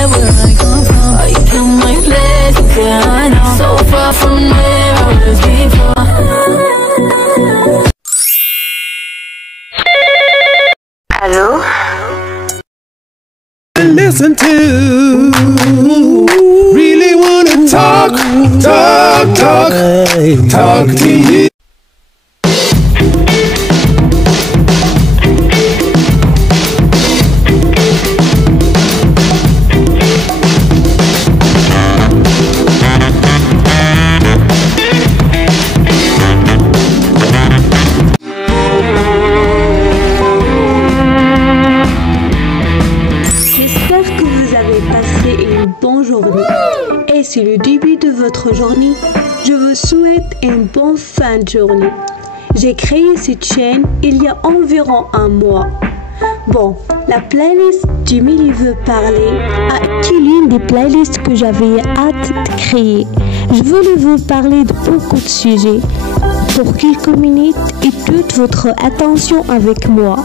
forget where I come from. Oh, you kill my blessings, yeah, I know. So far from where I was before. Hello? Listen to, really wanna talk to you. Et c'est le début de votre journée. Je vous souhaite une bonne fin de journée. J'ai créé cette chaîne il y a environ un mois. Bon, la playlist Jimmy veut parler est l'une des playlists que j'avais hâte de créer. Je voulais vous parler de beaucoup de sujets pour quelques minutes et toute votre attention avec moi.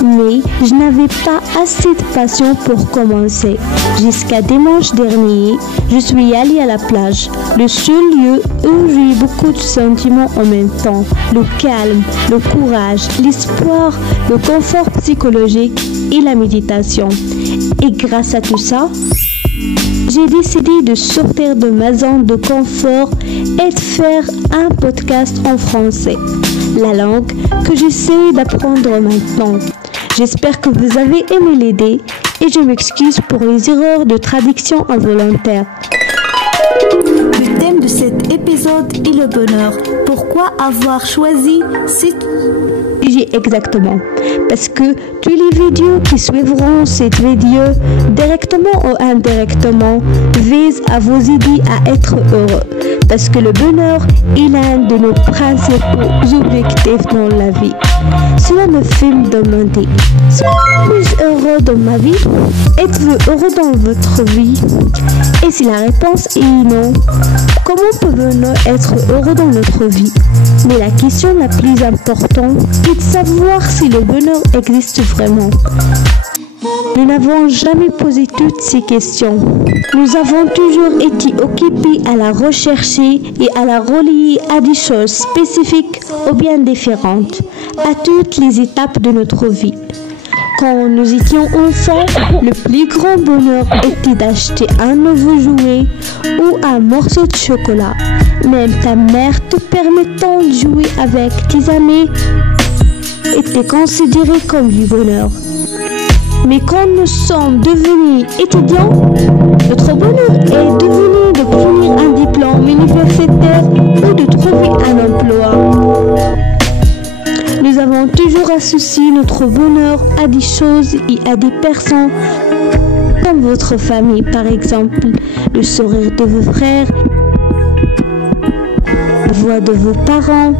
Mais je n'avais pas assez de passion pour commencer. Jusqu'à dimanche dernier, je suis allée à la plage, le seul lieu où j'ai eu beaucoup de sentiments en même temps. Le calme, le courage, l'espoir, le confort psychologique et la méditation. Et grâce à tout ça, j'ai décidé de sortir de ma zone de confort et de faire un podcast en français, la langue que j'essaie d'apprendre maintenant. J'espère que vous avez aimé l'idée et je m'excuse pour les erreurs de traduction involontaire. Le thème de cet épisode est le bonheur. Pourquoi avoir choisi cette sujet exactement? Parce que tous les vidéos qui suivront cette vidéo, directement ou indirectement, visent à vous aider à être heureux. Parce que le bonheur est l'un de nos principaux objectifs dans la vie. Cela me fait me demander, suis-je heureux dans ma vie? Êtes-vous heureux dans votre vie? Et si la réponse est non, comment pouvons-nous être heureux dans notre vie? Mais la question la plus importante est de savoir si le bonheur existe vraiment. Nous n'avons jamais posé toutes ces questions. Nous avons toujours été occupés à la rechercher et à la relier à des choses spécifiques ou bien différentes, à toutes les étapes de notre vie. Quand nous étions enfants, le plus grand bonheur était d'acheter un nouveau jouet ou un morceau de chocolat. Même ta mère te permettant de jouer avec tes amis était considéré comme du bonheur. Mais quand nous sommes devenus étudiants, notre bonheur est devenu d'obtenir un diplôme universitaire ou de trouver un emploi. Nous avons toujours associé notre bonheur à des choses et à des personnes, comme votre famille par exemple, le sourire de vos frères, la voix de vos parents,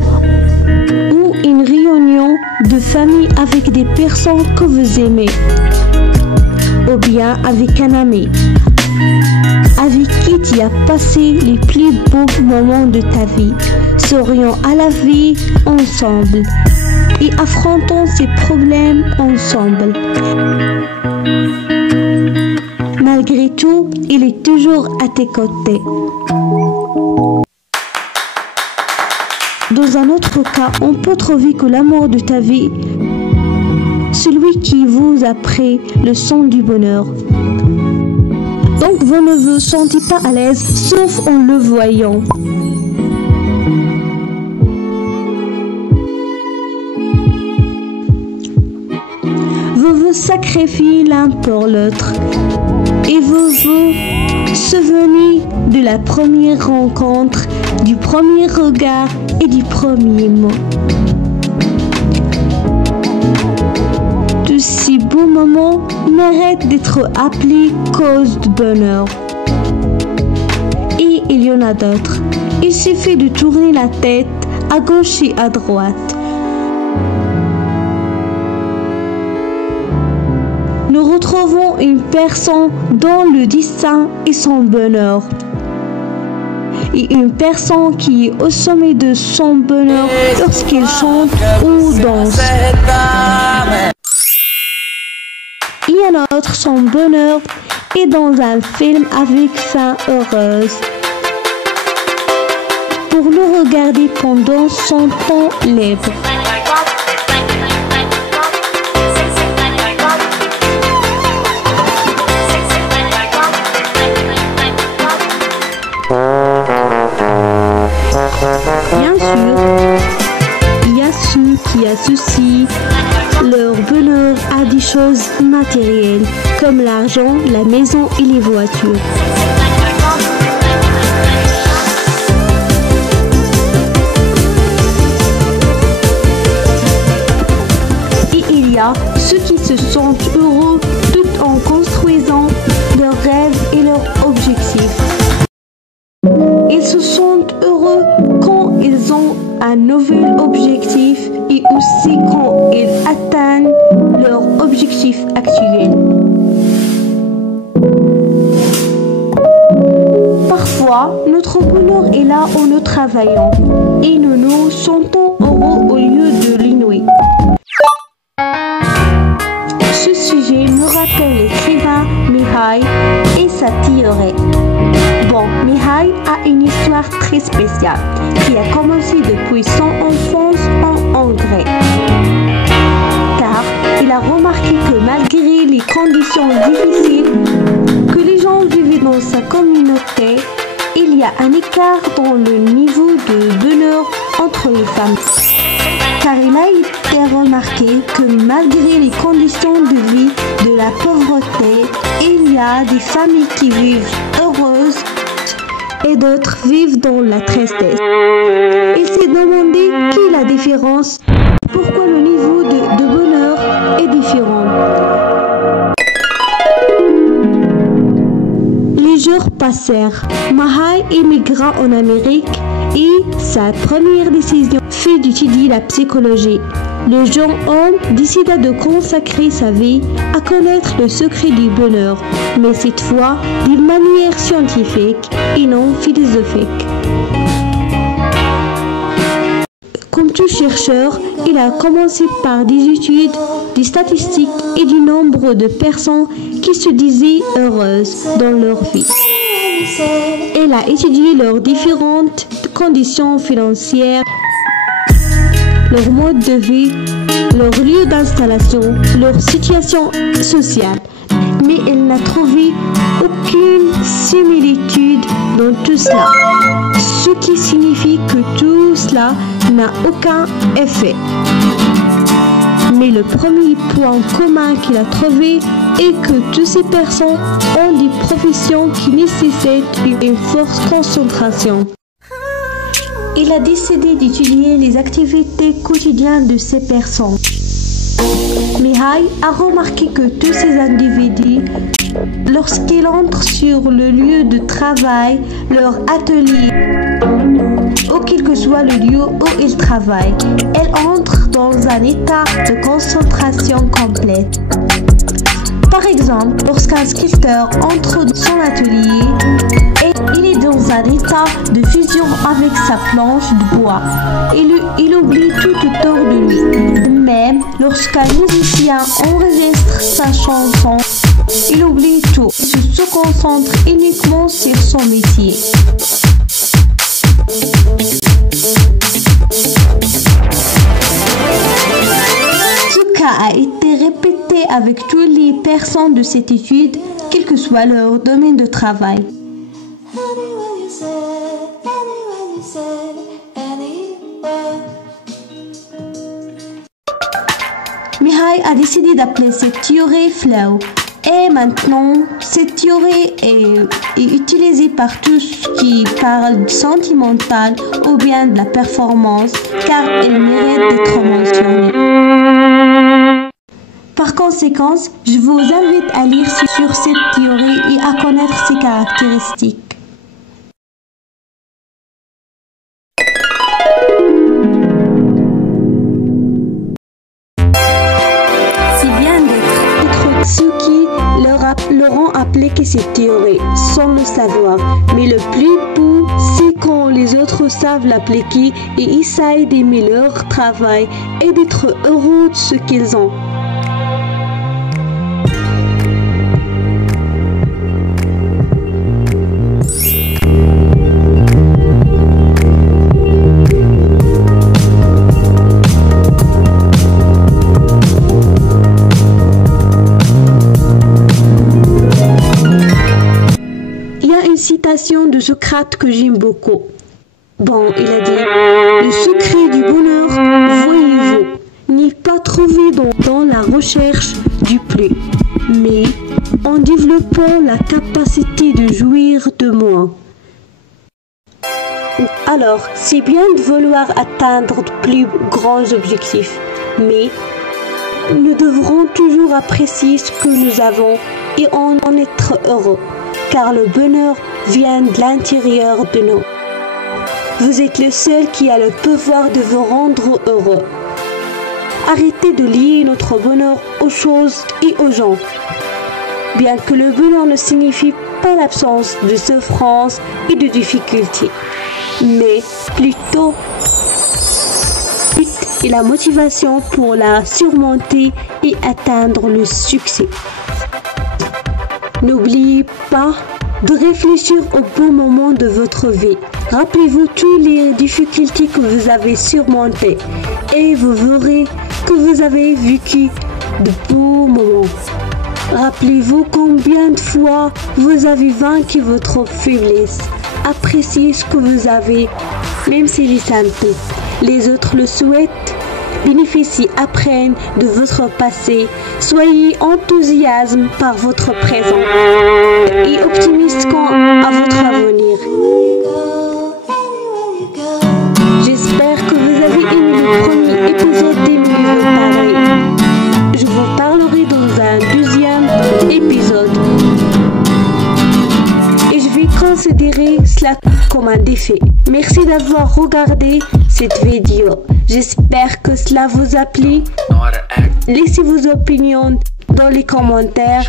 ou une réunion de famille avec des personnes que vous aimez, ou bien avec un ami, avec qui tu as passé les plus beaux moments de ta vie. Sourions à la vie ensemble et affrontons ces problèmes ensemble. Malgré tout, il est toujours à tes côtés. Dans un autre cas, on peut trouver que l'amour de ta vie, celui qui vous a pris le son du bonheur. Donc vous ne vous sentez pas à l'aise, sauf en le voyant. Vous vous sacrifiez l'un pour l'autre et vous vous souvenez de la première rencontre, du premier regard et du premier mot. Tous ces beaux moments méritent d'être appelés cause de bonheur. Et il y en a d'autres. Il suffit de tourner la tête à gauche et à droite. Nous retrouvons une personne dont le destin est son bonheur. Et une personne qui est au sommet de son bonheur lorsqu'il chante ou danse. Et un autre, son bonheur et dans un film avec fin heureuse. Pour le regarder pendant son temps libre. Bien sûr, il y a ceux qui associent leur bonheur à des choses matérielles, comme l'argent, la maison et les voitures. Et il y a ceux qui se sentent heureux tout en construisant leurs rêves et leurs objectifs. Ils se sentent heureux quand ils ont un nouvel objectif et aussi quand ils atteignent leur objectif actuel. Parfois, notre bonheur est là où nous travaillons et nous nous sentons heureux au lieu de l'inouï. Ce sujet me rappelle l'écrivain Mihai et sa théorie. Bon, Mihai a une histoire très spéciale qui a commencé depuis son enfance en Hongrie. Car il a remarqué que malgré les conditions difficiles que les gens vivaient dans sa communauté, il y a un écart dans le niveau de bonheur entre les femmes. Car il a été remarqué que malgré les conditions de vie de la pauvreté, il y a des familles qui vivent heureuses et d'autres vivent dans la tristesse. Il s'est demandé qui est la différence, pourquoi le niveau de bonheur est différent. Les jours passèrent. Mihai émigra en Amérique et sa première décision fut d'étudier la psychologie. Le jeune homme décida de consacrer sa vie à connaître le secret du bonheur, mais cette fois d'une manière scientifique et non philosophique. Comme tout chercheur, il a commencé par des études, des statistiques et du nombre de personnes qui se disaient heureuses dans leur vie. Il a étudié leurs différentes conditions financières, leur mode de vie, leur lieu d'installation, leur situation sociale. Mais il n'a trouvé aucune similitude dans tout cela, ce qui signifie que tout cela n'a aucun effet. Mais le premier point commun qu'il a trouvé est que toutes ces personnes ont des professions qui nécessitent une forte concentration. Il a décidé d'étudier les activités quotidiennes de ces personnes. Mihai a remarqué que tous ces individus, lorsqu'ils entrent sur le lieu de travail, leur atelier, ou quel que soit le lieu où ils travaillent, ils entrent dans un état de concentration complète. Par exemple, lorsqu'un sculpteur entre dans son atelier, il est dans un état de fusion avec sa planche de bois. Il oublie tout autour de lui. Même lorsqu'un musicien enregistre sa chanson, il oublie tout. Il se concentre uniquement sur son métier. Ce cas a été répété avec toutes les personnes de cette étude, quel que soit leur domaine de travail. Mihai a décidé d'appeler cette théorie flow. Et maintenant, cette théorie est utilisée par tous qui parlent du sentimental ou bien de la performance, car elle mérite d'être mentionnée. Par conséquent, je vous invite à lire sur cette théorie et à connaître ses caractéristiques. Ceux qui leur ont appliqué cette théorie sans le savoir. Mais le plus beau, c'est quand les autres savent l'appliquer et essayent d'aimer leur travail et d'être heureux de ce qu'ils ont. citation de Socrate que j'aime beaucoup. Bon, il a dit, le secret du bonheur, voyez-vous, n'est pas trouvé dans la recherche du plus, mais en développant la capacité de jouir de moins. Alors, c'est bien de vouloir atteindre de plus grands objectifs, mais nous devrons toujours apprécier ce que nous avons et en être heureux, car le bonheur vient de l'intérieur de nous. Vous êtes le seul qui a le pouvoir de vous rendre heureux. Arrêtez de lier notre bonheur aux choses et aux gens. Bien que le bonheur ne signifie pas l'absence de souffrance et de difficultés, mais plutôt et la motivation pour la surmonter et atteindre le succès. N'oubliez pas de réfléchir au bon moment de votre vie. Rappelez-vous toutes les difficultés que vous avez surmontées et vous verrez que vous avez vécu de beaux moments. Rappelez-vous combien de fois vous avez vaincu votre faiblesse. Appréciez ce que vous avez, même s'il est simple. Les autres le souhaitent. Bénéficiez, apprennent de votre passé. Soyez enthousiasme par votre présent et optimiste quant à votre avenir. J'espère que vous avez aimé le premier épisode d'Aimez-vous pareil. Je vous parlerai dans un deuxième épisode. Et je vais considérer cela comme un défi. Merci d'avoir regardé cette vidéo. J'espère que cela vous a plu. Laissez vos opinions dans les commentaires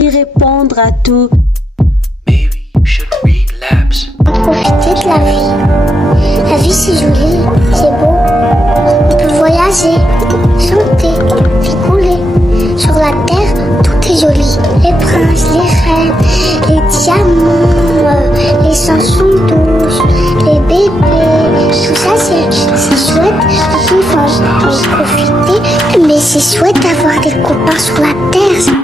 et répondre à tout. Profitez de la vie. La vie c'est joli, c'est beau. On peut voyager, chanter, rigoler. Sur la terre, tout est joli. Les princes, les reines, les diamants, les chansons douces, les bébés. Tout ça c'est chouette. Il faut en profiter. Mais c'est chouette d'avoir des copains sur la terre.